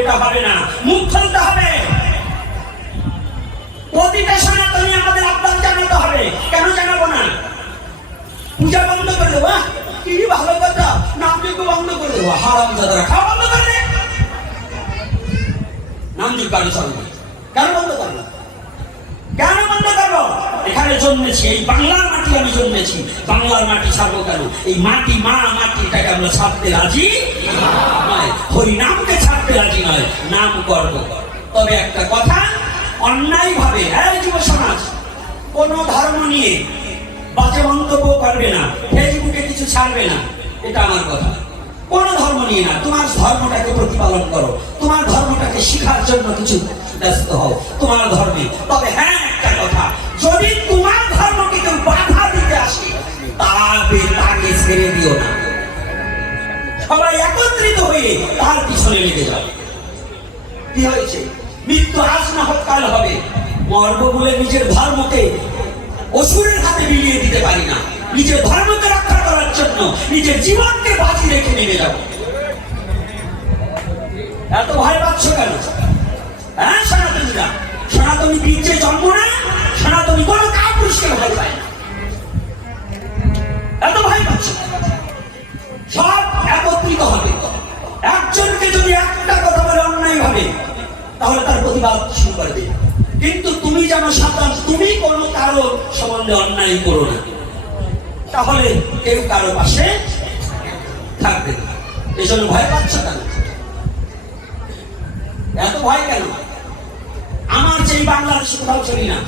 এটা হবে না, মুখ খুলতে হবে। প্রতিটা সনাতনী আমাদের আবদার জানাতে হবে। কেন জানাব না? পূজা বন্ধ করে দেবো কি ভালো কথা। নাম যজ্ঞ বন্ধ করে দেবো হারাম দাদা খাওয়া বন্ধ করে দে। নাম যজ্ঞ আমি চলবে। কেন বন্ধ করবে? কেন বন্ধ করব জন্মেছি, এই বাংলার মাটি আমি জন্মেছি। বাংলার মাটি ছাড়বো কেন? এই মাটি, মা মাটিটাকে আমরা ছাড়তে রাজি নয়। হরিনামকে ছাড়তে রাজি নয়, নাম গর্ব তবে একটা কথা অন্যায় ভাবে যুব সমাজ, কোন ধর্ম নিয়ে বাজে মন্তব্য করবে না, ফেসবুকে কিছু ছাড়বে না, এটা আমার কথা। কোন ধর্ম নিয়ে না, তোমার ধর্মটাকে প্রতিপালন করো, তোমার ধর্মটাকে শিখার জন্য কিছু ব্যস্ত হও, তোমার ধর্মে। তবে হ্যাঁ একটা কথা, যদি তবে তাকে ছেড়ে দিও না। সবাই একত্রিত হয়ে তার পিছনে লেগে যাও। কি হয়েছে? মৃত্যু আজ না হোক কাল হবে। মর্ম বলে নিজের ধর্মকে অসুরের হাতে বিলিয়ে দিতে পারি না। নিজের ধর্মকে রক্ষা করার জন্য নিজের জীবনকে বাজি রেখে নেমে যাব এত ভয় পাচ্ছ কেন? হ্যাঁ সনাতনীরা? সনাতনী বীর্যে জন্ম না সনাতনী কোনো কাপুরুষকে ভয় পায় না। এত ভয় পাচ্ছ? সব একত্রিত হবে। একজনকে যদি একটা কথা বলে অন্যায় হবে তাহলে তার প্রতিবাদ শুরু করে দেবে কিন্তু তুমি যেন সাবধান, তুমি কোনো কারও সম্বন্ধে অন্যায় করো না। তাহলে কেউ কারও পাশে থাকবে না। ভয় পাচ্ছ কেন? এত ভয় কেন? আমার সেই বাংলাদেশে কোথাও চলি না।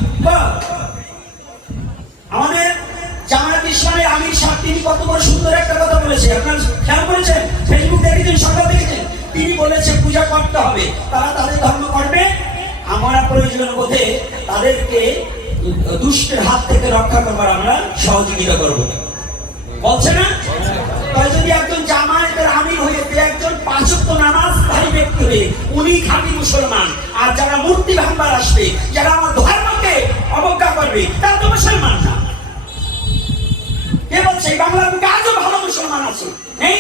আমাদের জামায়াত আমির সাহেব তিনি কত বড় সুন্দর একটা কথা বলেছে। আপনার খেয়াল করেছেন? ফেসবুক দেখেছেন সকাল দেখেছেন? তিনি বলেছে পূজা করতে হবে। তারা তাদের ধর্ম করবে। আমরা প্রয়োজন বোধে তাদেরকে দুষ্টের হাত থেকে রক্ষা করবার আমরা সহযোগিতা করব। বলছে না? তাই যদি একজন জামায়াতের আমির হয়ে একজন পাঁচক্য নামাজধারী ব্যক্তি হয়ে উনি খাঁটি মুসলমান, আর যারা মূর্তি ভাঙবার আসবে, যারা আমার ধর্মকে অবজ্ঞা করবে, তারা তো মুসলমান না। কে বলছে বাংলার বুকে আজও ভালো মুসলমান আছে। নেই?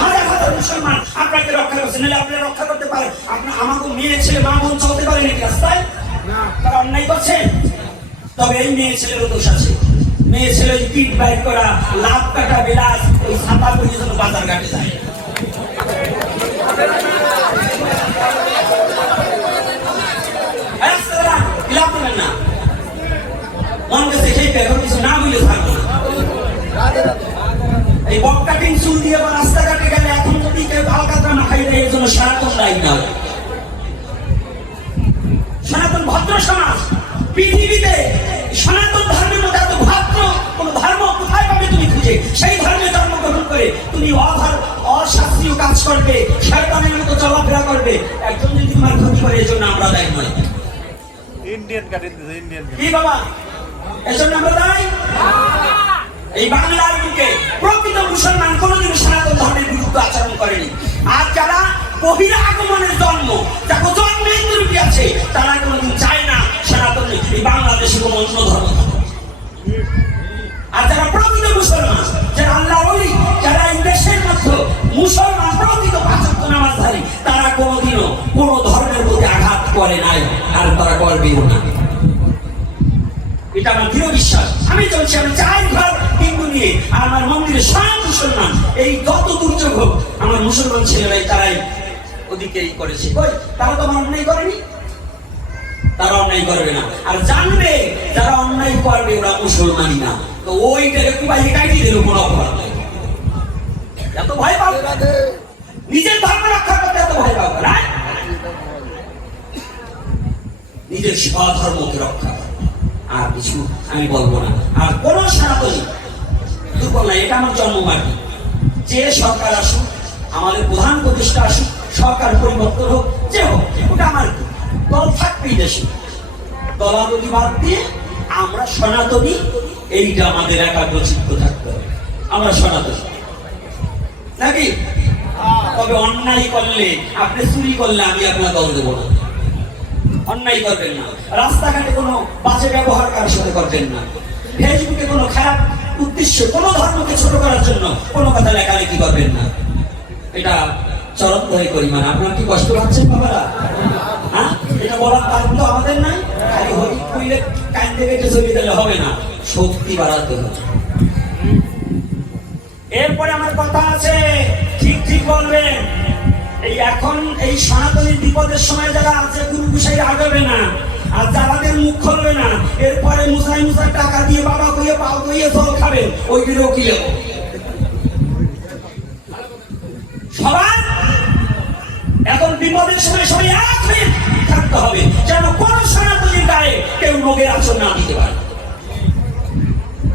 হাজার হাজার মুসলমান আপনাকে রক্ষা করছে নাহলে আপনি রক্ষা করতে পারেন। আপনার আমাকে মেয়ে ছেলে মা বোন চলতে পারে নাকি রাস্তায়? তারা অন্যায় করছে? তবে এই মেয়ে ছেলেরও দোষ আছে। মেয়ে ছেলে পিঠ বাইক করা লাভ কাটা বিলাস ওই ছাতা করে যেন বাজার ঘাটে যায়। এই বক কাটিং চুল দিয়ে বা রাস্তাঘাটে গেলে এখন যদি কেউ কালকাতা না খাই দেয় এর জন্য সনাতন দায়ী না। সনাতন ভদ্র সমাজ পৃথিবীতে সনাতন ধর্মের মধ্যে এত ভদ্র কোন ধর্ম কোথায় পাবে তুমি খুঁজে? সেই ধর্মে জন্মগ্রহণ করে তুমি অধর অশাস্ত্রীয় কাজ করবে শয়তানের মতো চলাফেরা করবে। একজন যদি তোমার ক্ষতি করে এর জন্য আমরা দায়ী নয় ইন্ডিয়ান কাটিং ইন্ডিয়ান কি বাবা? এর জন্য আমরা দায়ী? এই বাংলার বুকে প্রকৃত মুসলমান কোনোদিন সনাতন ধর্মের বিরুদ্ধে আচরণ করেনি। আর যারা বহির আগমনের জন্ম দেখো জন্মের আছে, তারা কোনোদিন চায় না সনাতন এই বাংলাদেশে কোনো অন্য ধর্ম। আর যারা প্রকৃত মুসলমান, যারা আল্লাহ বলি যারা এই দেশের মধ্যে মুসলমান প্রকৃত পাচক নামাজধারী, তারা কোনোদিনও কোনো ধর্মের প্রতি আঘাত করে নাই, আর তারা করবেও না। এটা আমার দৃঢ় বিশ্বাস। আমি চলছি আমি চাই ঘর হিন্দু নিয়ে। আর আমার মন্দিরে সব মুসলমান। এই যত দুর্যোগ হোক, আমার মুসলমান ছেলেরাই তারাই ওদিকে করেছে। কই? তারা তো আমার অন্যায় করেনি। তারা অন্যায় করবে না। আর জানবে, যারা অন্যায় করবে, ওরা মুসলমানই না। তো ওইটাকে কুবাইয়ে কাটিয়ে দিল কোনো অপরাধ এত ভয় পাবে নিজের ধর্ম রক্ষা করতে এত ভয় পাবে না নিজের স্বধর্মকে রক্ষা আর কিছু আমি বলব না। আর কোন সনাতনী দুর্বল নাই, এটা আমার জন্মমাটি যে সরকার আসুক, আমাদের প্রধান প্রতিষ্ঠা আসুক, সরকার পরিবর্তন হোক, যে হোক ওটা আমার দল থাকবেই দেশে। দলাদলি বাদ দিয়ে আমরা সনাতনী, এইটা আমাদের একাগ্রচিত্ত থাকতে হবে। আমরা সনাতনী। নাকি? তবে অন্যায় করলে, আপনি চুরি করলে আমি আপনার দল দেবো না। অন্যায় করবেন না। রাস্তাঘাটে কোনো বাজে ব্যবহার কারোর সাথে করবেন না। ফেসবুকে কোনো খারাপ উদ্দেশ্য, কোনো ধর্মকে ছোট করার জন্য কোনো কথা লেখালেখি করবেন না। এটা চরম হয়ে করি মানে আপনার কি কষ্ট পাচ্ছেন বাবারা? হ্যাঁ? এটা বলার কারণ তো আমাদের নাই। খালি হরি কইলে কান্দে কেটে ছবি দিলে হবে না। শক্তি বাড়াতে হবে। এরপরে আমার কথা আছে, ঠিক ঠিক বলবেন। এই এখন এই সনাতনী বিপদের সময় যারা আছে, গুরু গুসাই আগাবে না, আর যারাদের মুখ খুলবে না, এরপরে মুসাই মুসাই টাকা দিয়ে বাবা কইয়ে পাও কইয়ে জল খাবে, ওই দিনও কি সবাই এখন বিপদের সময় সবাই এক হয়ে থাকতে হবে, যেন কোন সনাতনীর গায়ে কেউ রোগের আসন না দিতে পারে।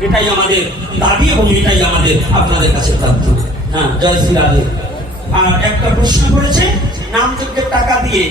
এটাই আমাদের দাবি এবং এটাই আমাদের আপনাদের কাছে প্রার্থনা। হ্যাঁ জয় শ্রী রাধে। আর একটা প্রশ্ন করেছে নাম যজ্ঞের টাকা দিয়ে।